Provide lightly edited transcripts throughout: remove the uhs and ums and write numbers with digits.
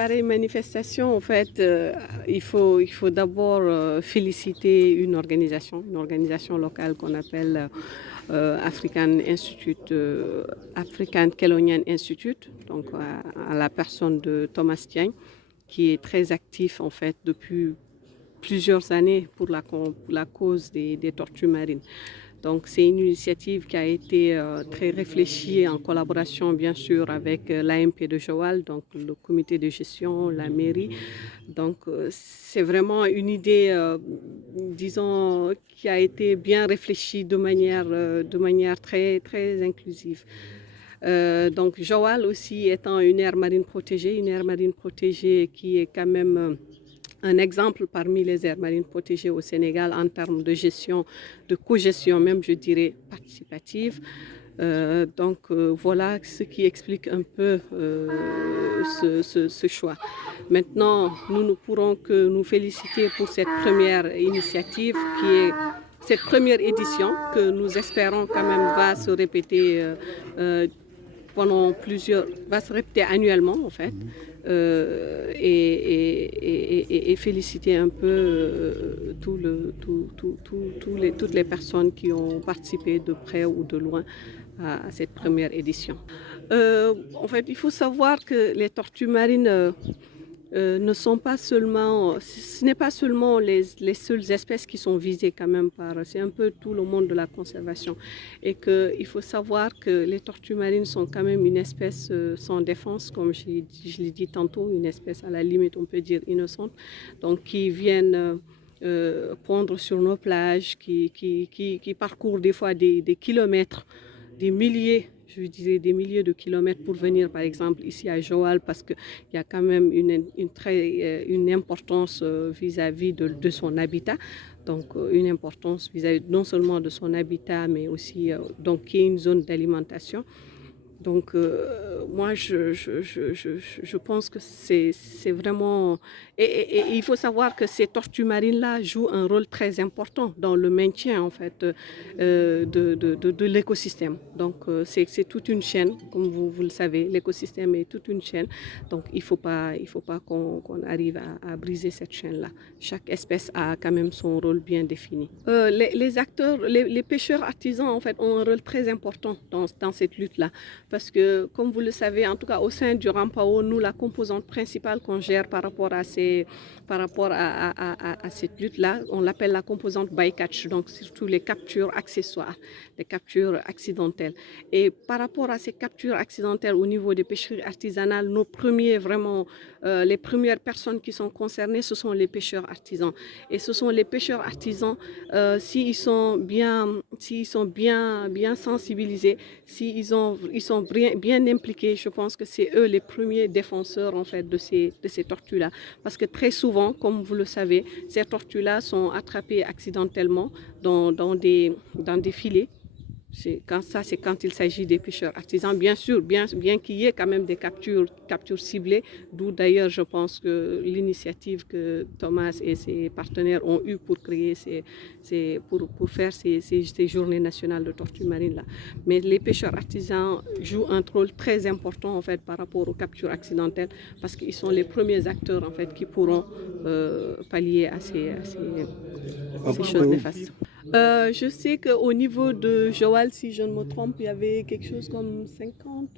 pareille manifestation, en fait, il faut d'abord féliciter une organisation locale qu'on appelle African Kelonian Institute, donc à la personne de Thomas Diagne, qui est très actif en fait depuis plusieurs années pour la cause des tortues marines. Donc c'est une initiative qui a été très réfléchie en collaboration bien sûr avec l'AMP de Joal, donc le comité de gestion, la mairie. Donc c'est vraiment une idée, disons, qui a été bien réfléchie de manière très, très inclusive. Donc Joal aussi étant une aire marine protégée qui est quand même un exemple parmi les aires marines protégées au Sénégal en termes de gestion, de co-gestion même, je dirais, participative. Voilà ce qui explique un peu ce choix. Maintenant, nous ne pourrons que nous féliciter pour cette première initiative qui est cette première édition que nous espérons quand même va se répéter va se répéter annuellement en fait. Et féliciter un peu toutes les personnes qui ont participé de près ou de loin à cette première édition. En fait, il faut savoir que les tortues marines ne sont pas seulement, ce n'est pas seulement les seules espèces qui sont visées quand même c'est un peu tout le monde de la conservation. Et qu'il faut savoir que les tortues marines sont quand même une espèce sans défense, comme je l'ai dit tantôt, une espèce à la limite, on peut dire innocente, donc qui viennent pondre sur nos plages, qui parcourent des fois des kilomètres, des milliers, je dirais des milliers de kilomètres pour venir par exemple ici à Joal parce qu'il y a quand même une importance vis-à-vis de son habitat. Donc une importance vis-à-vis non seulement de son habitat mais aussi donc, qui est une zone d'alimentation. Donc moi je pense que c'est vraiment... Et il faut savoir que ces tortues marines-là jouent un rôle très important dans le maintien en fait de l'écosystème. Donc c'est toute une chaîne, comme vous le savez, l'écosystème est toute une chaîne. Donc il faut pas qu'on arrive à briser cette chaîne-là. Chaque espèce a quand même son rôle bien défini. Les acteurs, les pêcheurs artisans en fait ont un rôle très important dans cette lutte-là. Parce que, comme vous le savez, en tout cas au sein du Rampao, nous, la composante principale qu'on gère par rapport à cette lutte-là, on l'appelle la composante bycatch, donc surtout les captures accessoires, les captures accidentelles. Et par rapport à ces captures accidentelles au niveau des pêcheries artisanales, les premières personnes qui sont concernées, ce sont les pêcheurs artisans. Et ce sont les pêcheurs artisans, s'ils sont bien sensibilisés, s'ils sont bien impliqués, je pense que c'est eux les premiers défenseurs en fait de ces tortues-là. Parce que très souvent, comme vous le savez, ces tortues-là sont attrapées accidentellement dans des filets. C'est quand il s'agit des pêcheurs artisans. Bien sûr, bien qu'il y ait quand même des captures ciblées, d'où d'ailleurs je pense que l'initiative que Thomas et ses partenaires ont eue pour créer pour faire ces journées nationales de tortues marines là. Mais les pêcheurs artisans jouent un rôle très important en fait par rapport aux captures accidentelles parce qu'ils sont les premiers acteurs en fait qui pourront pallier à ces choses néfastes. Je sais qu'au niveau de Joal, si je ne me trompe, il y avait quelque chose comme 50.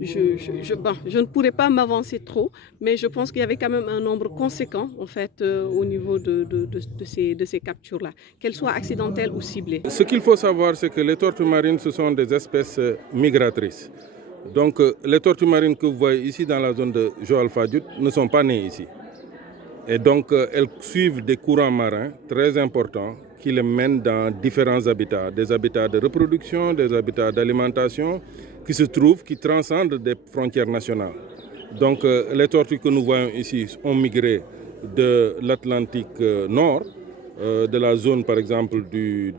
Je ne pourrais pas m'avancer trop, mais je pense qu'il y avait quand même un nombre conséquent en fait, au niveau de ces captures-là, qu'elles soient accidentelles ou ciblées. Ce qu'il faut savoir, c'est que les tortues marines, ce sont des espèces migratrices. Donc les tortues marines que vous voyez ici dans la zone de Joal-Fadiouth ne sont pas nées ici. Et donc, elles suivent des courants marins très importants qui les mènent dans différents habitats, des habitats de reproduction, des habitats d'alimentation qui transcendent des frontières nationales. Donc, les tortues que nous voyons ici ont migré de l'Atlantique Nord, de la zone par exemple du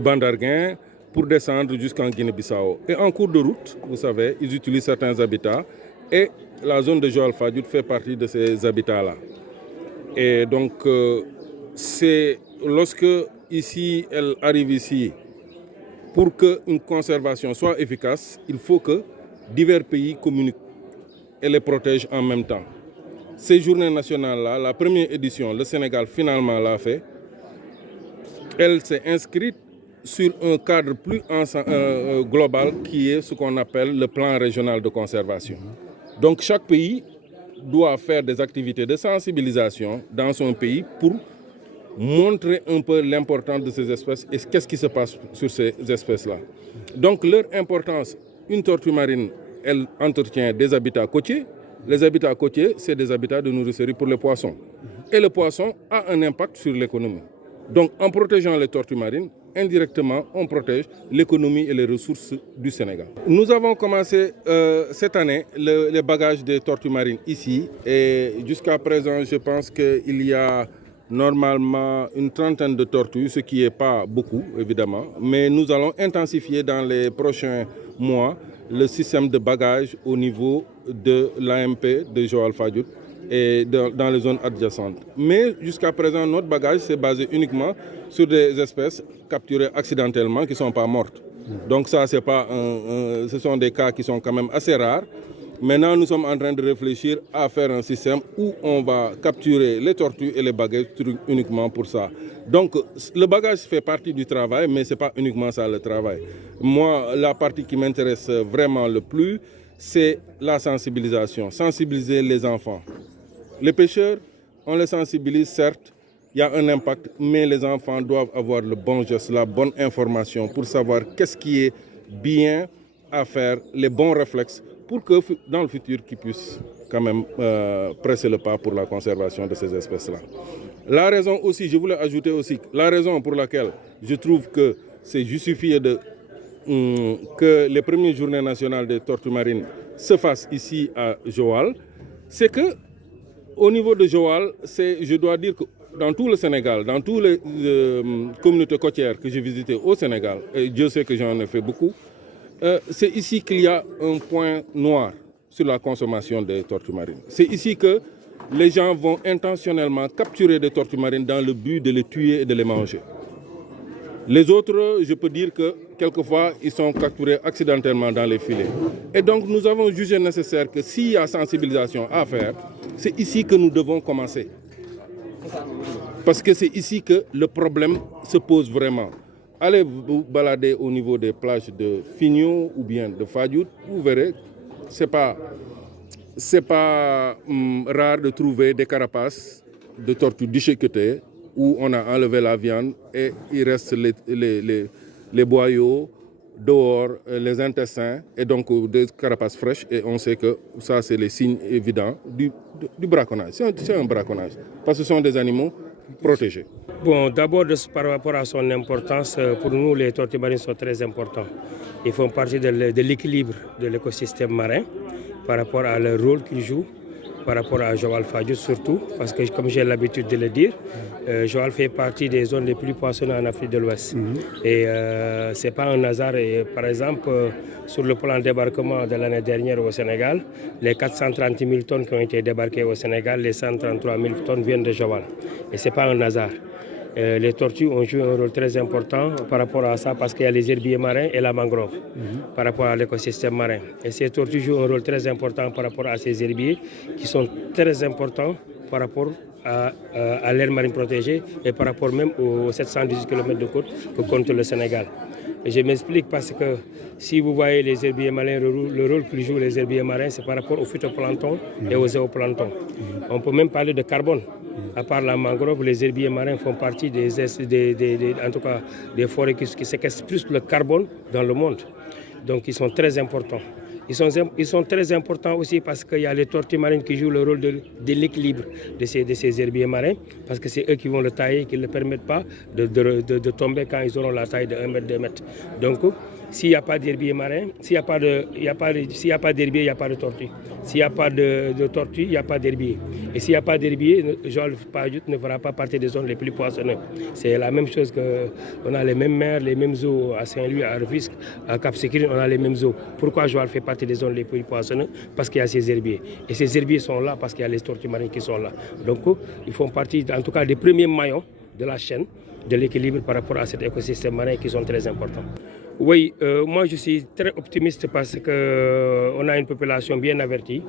Bandarguin, pour descendre jusqu'en Guinée-Bissau. Et en cours de route, vous savez, ils utilisent certains habitats et la zone de Joal-Fadiouth fait partie de ces habitats-là. Et donc, c'est lorsque elle arrive ici, pour qu'une conservation soit efficace, il faut que divers pays communiquent et les protège en même temps. Ces journées nationales-là, la première édition, le Sénégal finalement l'a fait. Elle s'est inscrite sur un cadre plus global qui est ce qu'on appelle le plan régional de conservation. Donc chaque pays doit faire des activités de sensibilisation dans son pays pour montrer un peu l'importance de ces espèces et qu'est-ce qui se passe sur ces espèces-là. Donc leur importance, une tortue marine, elle entretient des habitats côtiers. Les habitats côtiers, c'est des habitats de nourricerie pour les poissons. Et le poisson a un impact sur l'économie. Donc en protégeant les tortues marines, indirectement, on protège l'économie et les ressources du Sénégal. Nous avons commencé cette année les bagages des tortues marines ici. Et jusqu'à présent, je pense qu'il y a normalement une trentaine de tortues, ce qui n'est pas beaucoup, évidemment. Mais nous allons intensifier dans les prochains mois le système de bagages au niveau de l'AMP de Joal-Fadiouth et dans les zones adjacentes. Mais jusqu'à présent, notre bagage s'est basé uniquement sur des espèces capturées accidentellement qui ne sont pas mortes. Donc ça, ce sont des cas qui sont quand même assez rares. Maintenant, nous sommes en train de réfléchir à faire un système où on va capturer les tortues et les bagages uniquement pour ça. Donc, le bagage fait partie du travail, mais ce n'est pas uniquement ça le travail. Moi, la partie qui m'intéresse vraiment le plus, c'est la sensibilisation. Sensibiliser les enfants. Les pêcheurs, on les sensibilise, certes, il y a un impact, mais les enfants doivent avoir le bon geste, la bonne information pour savoir qu'est-ce qui est bien à faire, les bons réflexes, pour que dans le futur, qu'ils puissent quand même presser le pas pour la conservation de ces espèces-là. La raison aussi, je voulais ajouter aussi, la raison pour laquelle je trouve que c'est justifié que les premières journées nationales des tortues marines se fassent ici à Joal, c'est que au niveau de Joal, je dois dire que dans tout le Sénégal, dans toutes les communautés côtières que j'ai visitées au Sénégal, et Dieu sait que j'en ai fait beaucoup, c'est ici qu'il y a un point noir sur la consommation des tortues marines. C'est ici que les gens vont intentionnellement capturer des tortues marines dans le but de les tuer et de les manger. Les autres, je peux dire que quelquefois, ils sont capturés accidentellement dans les filets. Et donc, nous avons jugé nécessaire que s'il y a sensibilisation à faire, c'est ici que nous devons commencer. Parce que c'est ici que le problème se pose vraiment. Allez vous balader au niveau des plages de Figno ou bien de Fadiouth, vous verrez, c'est pas rare de trouver des carapaces de tortues déchiquetées où on a enlevé la viande et il reste les boyaux dehors, les intestins et donc des carapaces fraîches et on sait que ça c'est les signes évidents du braconnage. C'est un braconnage parce que ce sont des animaux protégés. Bon, d'abord par rapport à son importance, pour nous les tortues marines sont très importants. Ils font partie de l'équilibre de l'écosystème marin par rapport à leur rôle qu'ils jouent, par rapport à Joal-Fadiouth surtout, parce que comme j'ai l'habitude de le dire, Joal fait partie des zones les plus poissonnées en Afrique de l'Ouest. Et ce n'est pas un hasard. Et, par exemple, sur le plan débarquement de l'année dernière au Sénégal, les 430 000 tonnes qui ont été débarquées au Sénégal, les 133 000 tonnes viennent de Joal. Et ce n'est pas un hasard. Les tortues ont joué un rôle très important par rapport à ça parce qu'il y a les herbiers marins et la mangrove par rapport à l'écosystème marin. Et ces tortues jouent un rôle très important par rapport à ces herbiers qui sont très importants par rapport à l'aire marine protégée et par rapport même aux 718 km de côte que compte le Sénégal. Et je m'explique parce que si vous voyez les herbiers marins, le rôle qu'ils jouent les herbiers marins, c'est par rapport aux phytoplanctons et aux zooplanctons. On peut même parler de carbone. À part la mangrove, les herbiers marins font partie en tout cas, des forêts qui séquestrent plus le carbone dans le monde. Donc ils sont très importants. Ils sont très importants aussi parce qu'il y a les tortues marines qui jouent le rôle de l'équilibre de ces herbiers marins, parce que c'est eux qui vont le tailler, qui ne le permettent pas de tomber quand ils auront la taille de 1 mètre, 2 mètres. Donc, s'il n'y a pas d'herbier marin, s'il n'y a pas d'herbier, il n'y a pas de tortue. S'il n'y a pas de tortue, il n'y a pas d'herbier. Et s'il n'y a pas d'herbier, Joal-Fadiouth ne fera pas partie des zones les plus poissonneuses. C'est la même chose qu'on a les mêmes mers, les mêmes eaux à Saint-Louis, à Rufisque, à Cap-Skirring, on a les mêmes eaux. Pourquoi Joal fait partie des zones les plus poissonneuses? Parce qu'il y a ces herbiers. Et ces herbiers sont là parce qu'il y a les tortues marines qui sont là. Donc, ils font partie, en tout cas, des premiers maillons de la chaîne, de l'équilibre par rapport à cet écosystème marin qui sont très importants. Oui, moi je suis très optimiste parce qu'on a une population bien avertie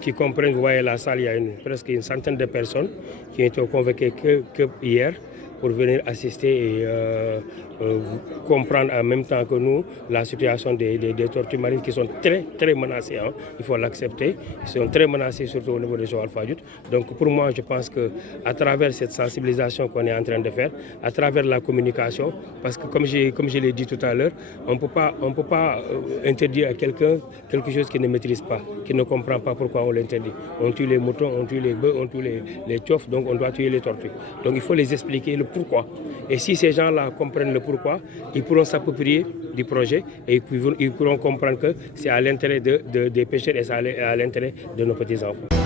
qui comprennent. Vous voyez la salle, il y a presque une centaine de personnes qui ont été convoquées que hier pour venir assister et comprendre en même temps que nous la situation des tortues marines qui sont très menacées. Hein. Il faut l'accepter. Ils sont très menacés surtout au niveau de Joal-Fadiouth. Donc pour moi, je pense qu'à travers cette sensibilisation qu'on est en train de faire, à travers la communication, parce que comme je l'ai dit tout à l'heure, on ne peut pas interdire à quelqu'un quelque chose qu'il ne maîtrise pas, qu'il ne comprend pas pourquoi on l'interdit. On tue les moutons, on tue les bœufs, on tue les tchofs, donc on doit tuer les tortues. Donc il faut les expliquer le pourquoi. Et si ces gens-là comprennent le pourquoi, ils pourront s'approprier du projet et ils pourront comprendre que c'est à l'intérêt des pêcheurs et c'est à l'intérêt de nos petits-enfants.